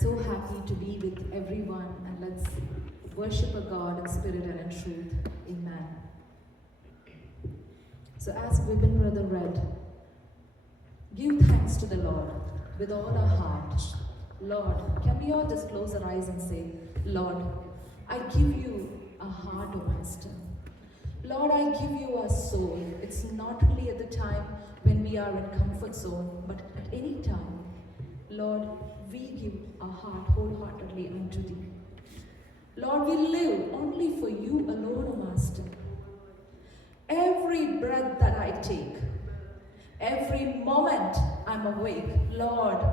So happy to be with everyone, and let's worship a God in spirit and in truth. Amen. So as Vipin brother read, give thanks to the Lord with all our heart. Lord, can we all just close our eyes and say, Lord, I give you a heart, O Master. Lord, I give you our soul. It's not only at the time when we are in comfort zone, but at any time. Lord, we give our heart wholeheartedly unto thee. Lord, we live only for you alone, O Master. Every breath that I take, every moment I'm awake, Lord,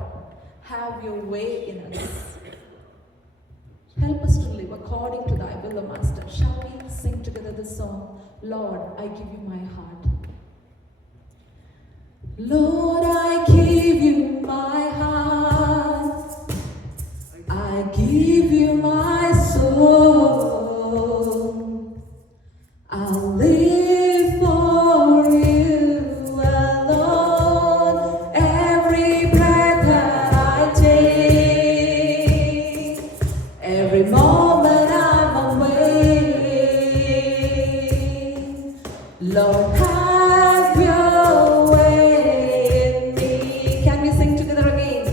have your way in us. Help us to live according to thy will, O Master. Shall we sing together this song? Lord, I give you my heart. Lord, I give you my heart. I give you my soul. I'll live for you alone. Every breath that I take, every moment I'm awake, Lord, have your way in me. Can we sing together again?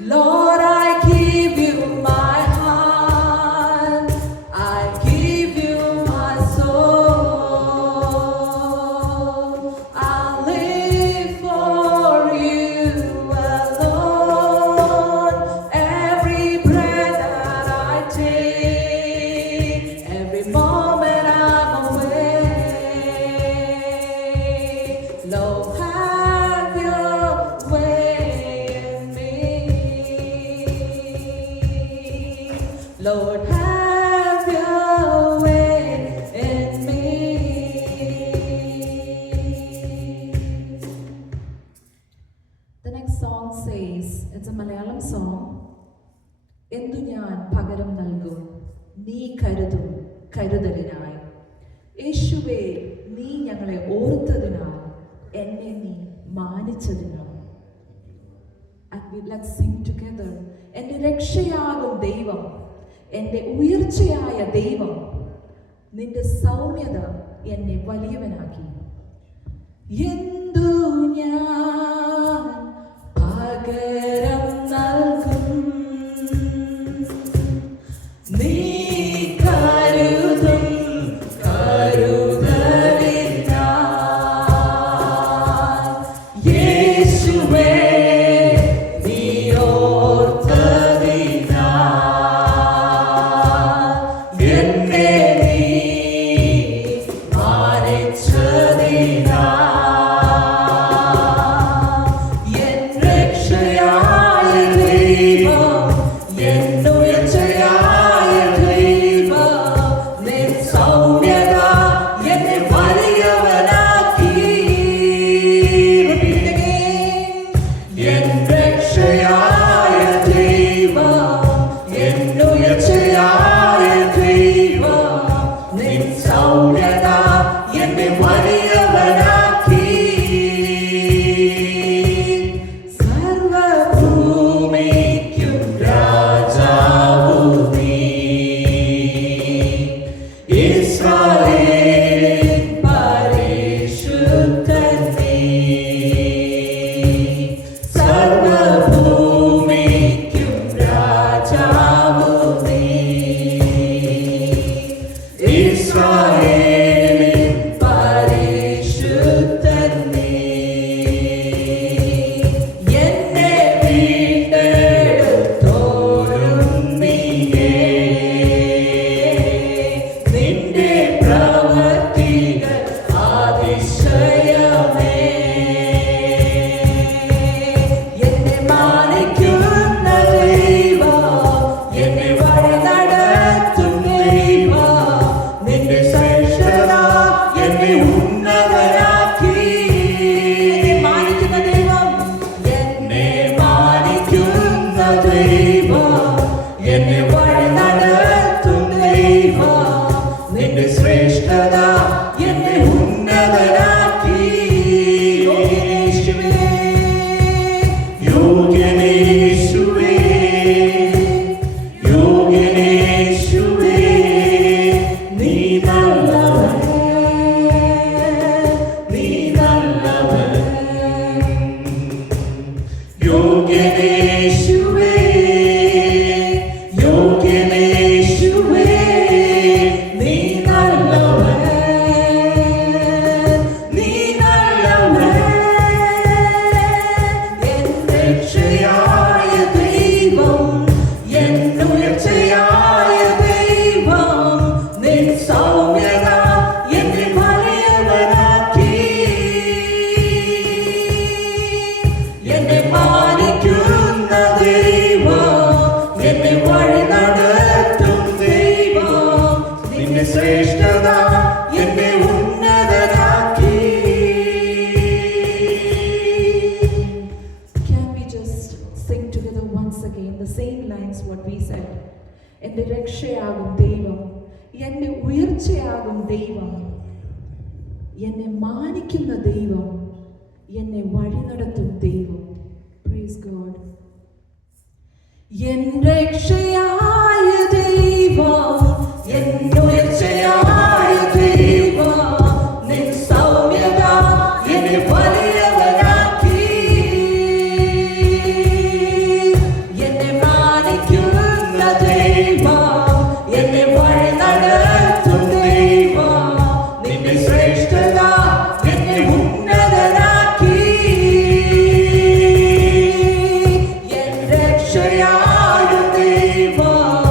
Lord, I give you my heart. I give you my soul. I'll live for you alone. Every breath that I take, every moment I'm awake, Lord, have your way in me. Lord, have your way in me. The next song says, it's a Malayalam song. Endu njan pagaram nalgum, nee karudum karudalinayi. യേശുവേ, നീ ഞങ്ങളെ ഓർത്തതിനാൽ, എന്നെ നീ മാനിച്ചതിനാൽ. And let's sing together. എൻ്റെ രക്ഷയാകും ദൈവം, എൻ്റെ ഉയർച്ചയായ ദൈവം, നിന്റെ സൗമ്യത എന്നെ വലിയവനാക്കി. എന്തു ഞാൻ പകരം നൽകും, നീ കരുതും കരുതലിനാൽ. യേശുവേ, നീ ഓർത്തതിനാൽ, എന്നെ നീ മാനിച്ചതിനാൽ. എൻ രക്ഷയായ ദൈവം, എൻ ഉയർച്ചയായ ദൈവം, നിൻ സൗമ്യത എന്നെ വലിയവനാക്കി. Repeat it again. എൻ രക്ഷയായ ദൈവം, എൻ ഉയർച്ചയായ ദൈവം, നിൻ സൗമ്യത എന്നെ വലിയവനാക്കി. സർവ്വഭൂമിക്കും രാജാവു നീ, ഇസ്രായേലിൻ പരിശുദ്ധൻ നീ. സർവ്വഭൂമിക്കും രാജാവു നീ, ഇസ്രായേലിൻ പരിശുദ്ധൻ നീ. എന്നെ വീണ്ടെടുത്തോരും നീയേ, നിന്റെ പ്രവൃത്തികൾ അതിശയമേ. എന്നെ മാനിക്കുന്ന ദൈവം, എന്നെ വഴി നടത്തും ദൈവം, നിന്റെ ശ്രേഷ്ഠത എന്നെ ഉന്നതനാക്കി. എന്നെ മാനിക്കുന്ന ദൈവം, എന്നെ മാനിക്കുന്ന ദൈവം, എന്നെ വഴി നടത്തും ദൈവം, നിന്റെ ശ്രേഷ്ഠത എന്നെ ഉന്നതനാക്കി. യേശുവേ, യോഗ്യനേശുവേ, ദൈവം എന്നെ വഴി നടത്തും ദൈവം നിന്റെ ശ്രേഷ്ഠത എന്നെ ഉന്നതനാക്കി. Can we just sing together once again the same lines what we said? എൻ്റെ രക്ഷയാകും ദൈവം, എൻ്റെ ഉയർച്ചയാകും ദൈവം, എന്നെ മാനിക്കുന്ന ദൈവം, എന്നെ വഴി നടത്തും ദൈവം. Praise God. എൻ രക്ഷയായ ദൈവം, എൻ ഉയർച്ചയായ ദൈവം, നിൻ സൗമ്യത എന്നെ വലിയവനാക്കി. എന്നെ മാനിക്കുന്ന ദൈവം, എന്നെ വഴി നടത്തും ദൈവം, നിന്റെ ശ്രേഷ്ഠത എന്നെ ഉന്നതനാക്കി. എൻ രക്ഷയായ ദൈവം,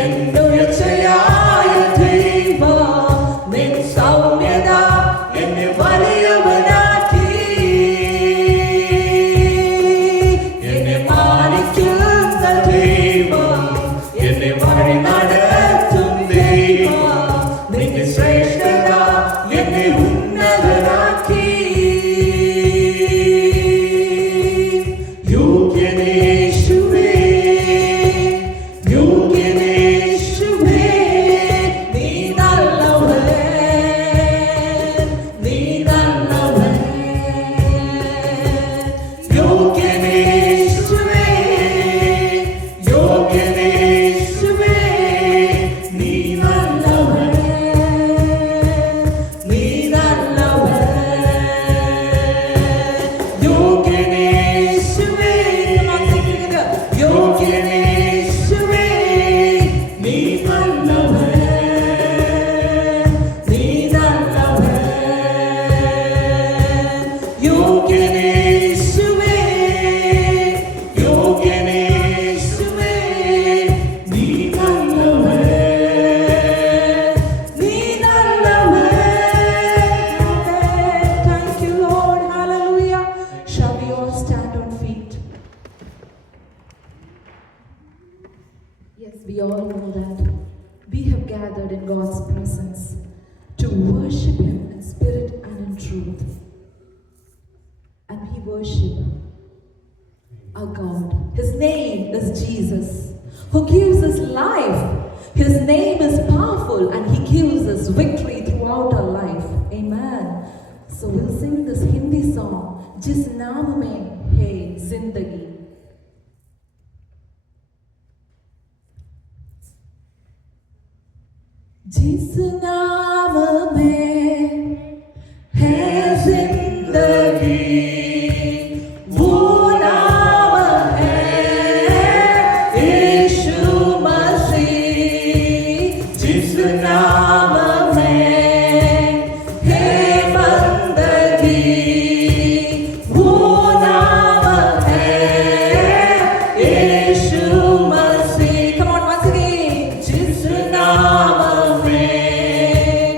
എൻ ഉയർച്ചയായ ദൈവം, നിൻ സൗമ്യത എന്നെ വലിയവനാക്കി. എന്നെ മാനിക്കുന്ന ദൈവം, എന്നെ വഴി നടത്തും ദൈവം, നിന്റെ ശ്രേഷ്ഠത എന്നെ ഉന്നതനാക്കി. യോഗ്യനേശുവേ, യോഗ്യനേശുവേ, നീ നല്ലവൻ, നീ നല്ലവൻ. യോഗ്യനേശുവേ, യോഗ്യനേശുവേ, നീ നല്ലവൻ, നീ നല്ലവൻ. യോഗ്യനേശുവേ, യോഗ്യനേശുവേ, നീ നല്ലവൻ, നീ നല്ലവൻ. യോഗ്യനേശുവേ, യോഗ്യനേശുവേ, നീ നല്ലവൻ, നീ നല്ലവൻ. Thank you, Lord. Hallelujah. Shall we all stand on feet? Yes, we all know that we have gathered in God's presence to worship Him in spirit and in truth. And we worship our God. His name is Jesus, who gives us life. His name is powerful and He gives us victory throughout our life. Amen. So we'll sing this Hindi song, Jis Naam Mein Hai Zindagi. जिस नाम में है जिंदगी, वो नाम है यीशु मसीह. जिस नाम में है बंदगी, वो नाम है यीशु मसीह. Come on, once again. जिस नाम में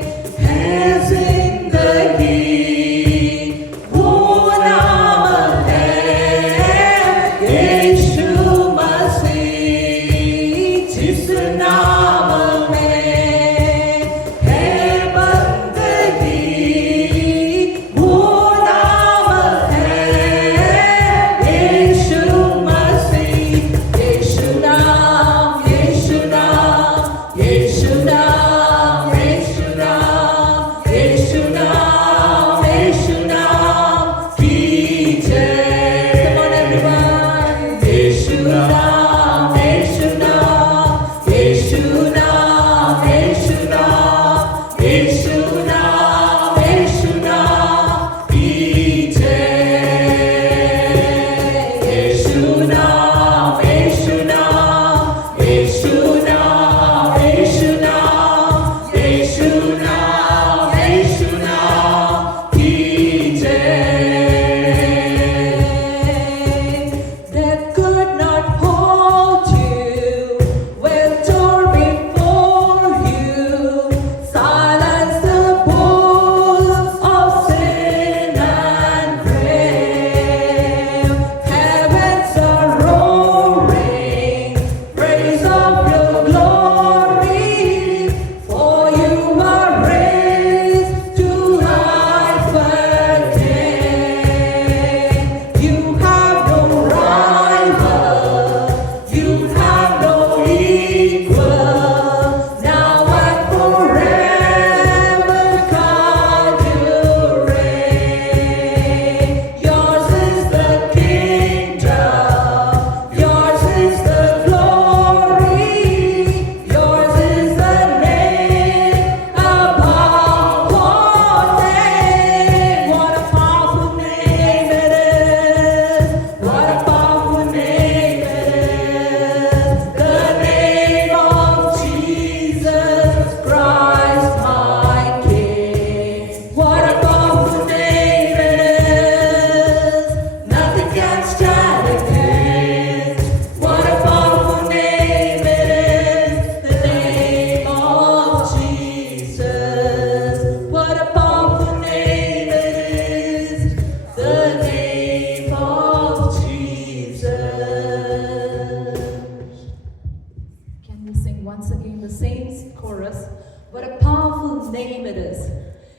once again the same chorus. What a powerful name it is.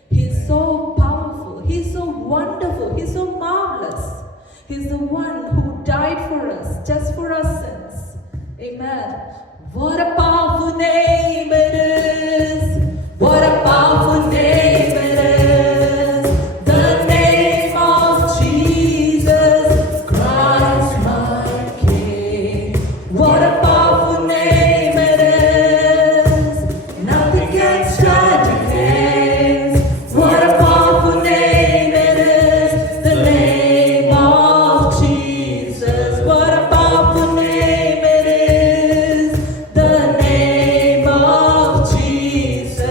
He's so powerful. He's so wonderful. He's so marvelous. He's the one who died for us, just for our sins. Amen. What a powerful name it is. What a powerful name it is. The name of Jesus Christ, my King. What a powerful name it is. Nothing can stand against. What a powerful name it is. The name of Jesus. What a powerful name it is. The name of Jesus.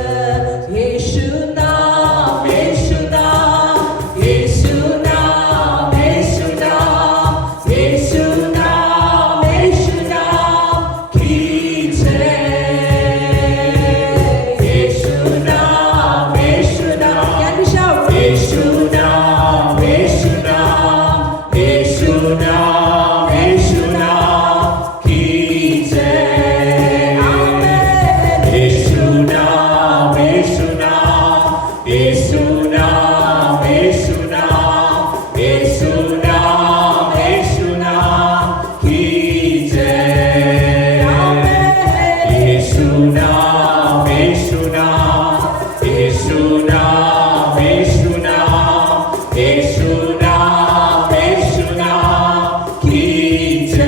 Yeshu naam, Yeshu naam, Yeshu naam, Yeshu naam, Yeshu naam, Yeshu naam ki jai. Yeshu naam, Yeshu naam. Can we shout? Yeshu naam, Yeshu naam, Yeshu naam, Yeshu naam ki jai. Amen. Yeshu naam, Yeshu naam, Yeshu naam, Yeshu naam, Yeshu naam, Yeshu naam ki jai. Amen. Yeshu naam, Yeshu naam, Yeshu naam, Yeshu naam, Yeshu naam, Yeshu naam ki jai.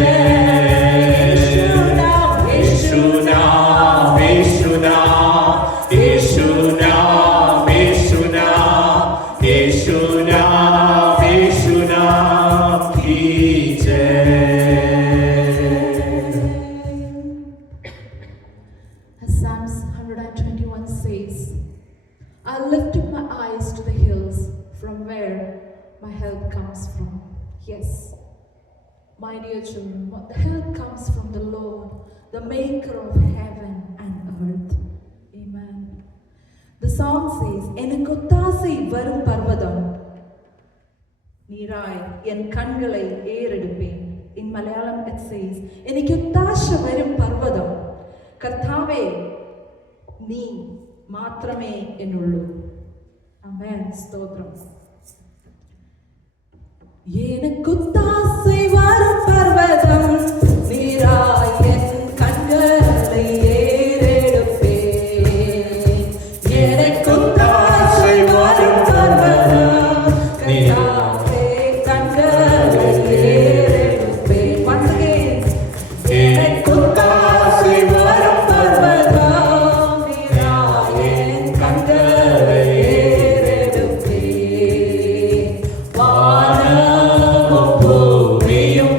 Yeshu naam, Yeshu naam, Yeshu naam, Yeshu naam, Yeshu naam, Yeshu naam, Yeshu naam ki jai. As Psalms 121 says, I lift up my eyes to the hills, from where my help comes from. Yes, my dear children, what the help comes from the Lord, the maker of heaven and earth. Amen. The song says, எனக்கொத்தாசை வரும் பர்வதம் நீராய் என் கண்களை ஏறெடுப்பேன். In Malayalam it says, എനിക്കൊത്താശ വരും പർവ്വതം കർത്താവേ നീ മാത്രമേ എന്നുള്ളൂ. ആമേൻ. സ്തോത്രം. எனக்கொத்தாசை வரும் பர்வதம் நீராய் என் கண்களை ஏறெடுப்பேன். எனக்கொத்தாசை வரும் பர்வதம் கர்த்தாவே கண்களை ஏறெடுப்பேன். Once again. எனக்கொத்தாசை வரும் பர்வதம் நீராய் என் கண்களை ஏறெடுப்பேன். வானமும் பூமியும்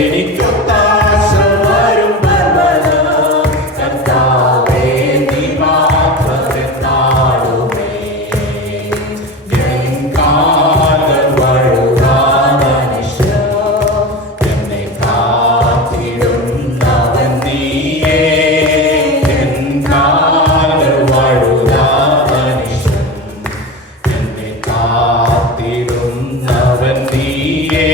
എനിക്കൊത്താശ വരും പർവ്വതം കർത്താവേ നീ മാത്രമെന്നാളുമേ. എൻ കാൽകൾ വഴുതാൻ മനുഷ്യൻ എന്നെ കാത്തിടുന്നവൻ നീയേ. എൻ കാൽകൾ വഴുതാൻ മനുഷ്യൻ എന്നെ കാത്തിടുന്നവൻ നീയേ.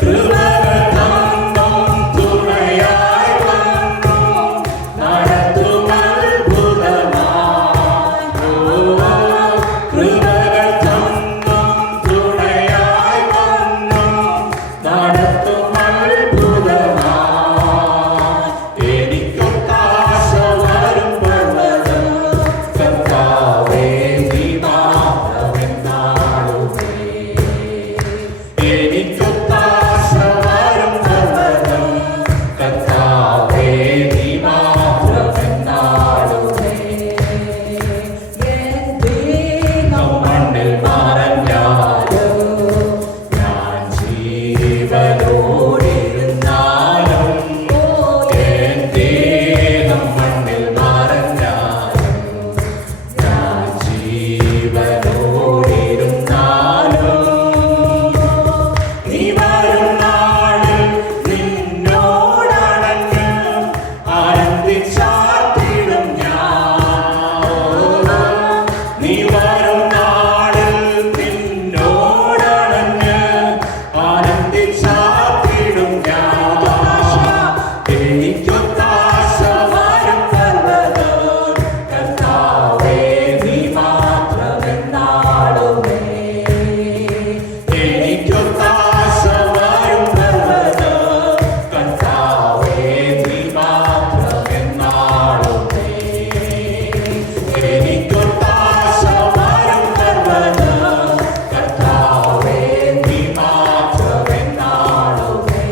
കൃപകൾ തന്നും തുണയായി വന്നും നടത്തും അത്ഭുതമായി. കൃപകൾ തന്നും തുണയായി വന്നും നടത്തും അത്ഭുതമായി. എനിക്കൊത്താശ വരും പർവ്വതം കർത്താവേ നീ മാത്രമെന്നാളുമേ. എനിക്കൊത്താശ വരും പർവ്വതം കർത്താവേ നീ മാത്രമെന്നാളുമേ. എൻ ദേഹം മണ്ണിൽ മറഞ്ഞാലും ഞാൻ ജീവനോടിരുന്നാലും. എൻ ദേഹം മണ്ണിൽ മറഞ്ഞാലും ഞാൻ ജീവനോടിരുന്നാലും. നീ വരും നാളിൽ നിന്നോടണഞ്ഞ് ആനന്ദിച്ചാർത്തിടും ഞാൻ. നീ വരും നാളിൽ നിന്നോടണഞ്ഞ് ആനന്ദിച്ചാർത്തിടും ഞാൻ. എനിക്കൊത്താശ വരും പർവ്വതം കർത്താവേ നീ മാത്രമെന്നാളുമേ. എനിക്കൊത്താശ വരും പർവ്വതം കർത്താവേ നീ മാത്രമെന്നാളുമേ. എനിക്കൊത്താശ വരും പർവ്വതം കർത്താവേ നീ മാത്രമെന്നാളുമേ.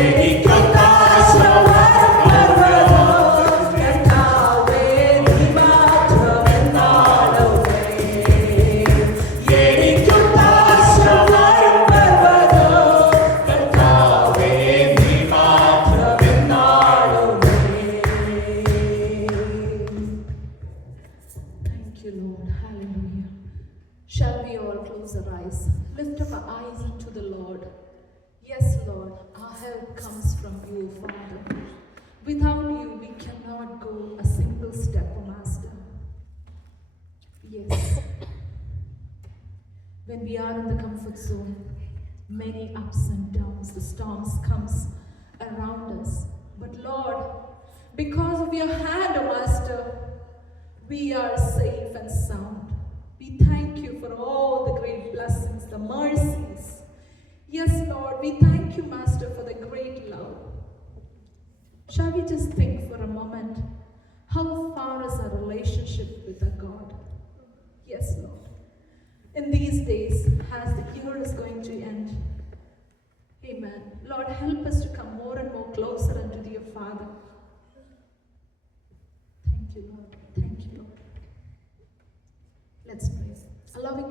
എനിക്കൊത്താശ വരും പർവ്വതം കർത്താവേ നീ മാത്രമെന്നാളുമേ. എനിക്കൊത്താശ വരും പർവ്വതം കർത്താവേ നീ മാത്രമെന്നാളുമേ. Thank you, Lord. Hallelujah. Shall we all close our eyes? Lift up our eyes unto the Lord. Yes, Lord, our help comes from you, Father. Without you, we cannot go a single step, O Master. Yes. When we are in the comfort zone, many ups and downs, the storms comes around us. But Lord, because of your hand, O Master, we are safe and sound. We thank you for all the great blessings, the mercies. Yes, Lord, we thank you, Master, for the great love. Shall we just think for a moment, how far is our relationship with our God? Yes, Lord. In these days, as the year is going to end, amen. Lord, help us to come more and more closer unto your Father. Thank you, Lord. Thank you, Lord. Let's pray. A loving Lord.